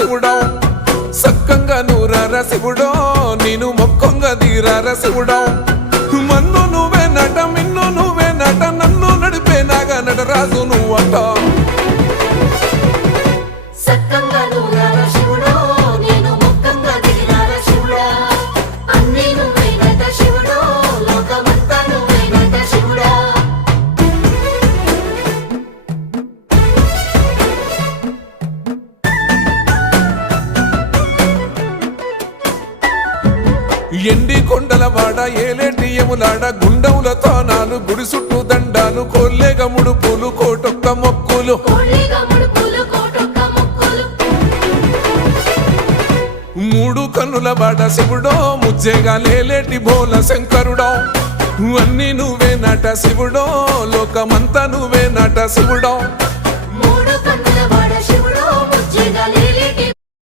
శివుడో సక్కంగా నూరారా శివుడో నేను మొక్కంగా తీరారా శివుడో మన్ను నువ్వే నట మిన్ను నువ్వే నట నన్ను నడిపే నాగా నటరాజు నువ్వట ఎండి కొండల వాడ ఏలేటి యములాడ గుండముల తానాలు గుడి చుట్టూ దండాలు కోల్లేగ ముడుపులు కోటొక్క మొక్కులు మూడు కన్నుల వాడ శివుడో ముజ్జేగా లేలేటి బోల శంకరుడో అన్ని నువ్వే నట శివుడో లోకమంతా నువ్వే నట శివుడో